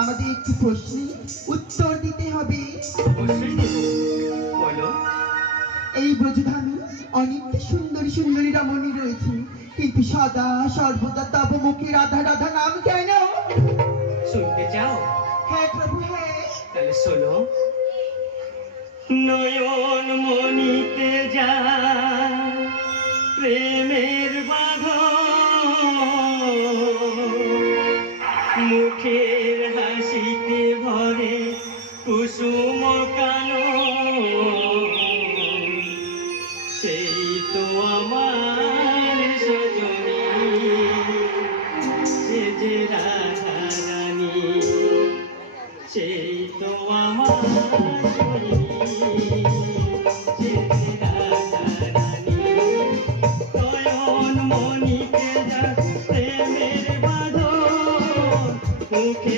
আমাদের একটি প্রশ্নের উত্তর দিতে হবে। অবশ্যই দেব, বলো। এই ব্রজধামে অনেক সুন্দরী সুন্দরী রমণী রয়েছে, কিন্তু সদা সর্বদা তব মুখে রাধা রাধা নাম কেন? শুনতে চাও? হ্যাঁ প্রভু, হ্যাঁ। তাহলে শোনো। নয়ন মনিতে যা প্রেমের বাঁধন, মুখের হাসিতে ভরে কুসুম কানন, সেই তো আমার সজনী, সে যে রাধা রানী, সে